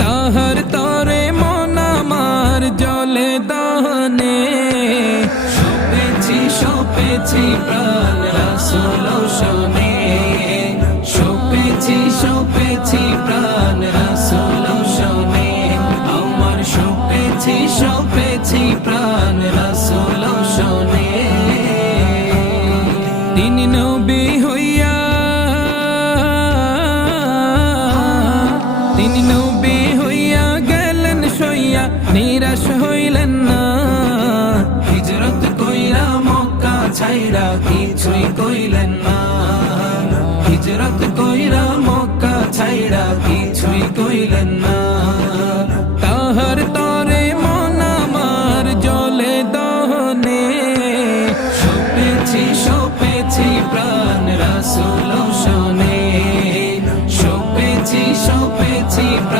তাহার তরে মন আমার জলে দহনে। সপেছি প্রাণ রাসূল শোনে, সপেছি প্রাণ রাসূল শোনে, আমার সপেছি প্রাণ রাসূল শোনে। তিনি নবী হইয়া, তিনি নবী হইয়া গেলেন সইয়া, নিরাশ হইলেন না। হিজরত কইরা মক্কা ছাইরা কিছুই কইলেন না, হিজরত কইরা মক্কা ছাইরা কিছুই কইলেন না। তাহার তরে মন আমার জলে দহনে, সপেছি প্রাণ রাসূল শোনে, সপেছি প্রাণ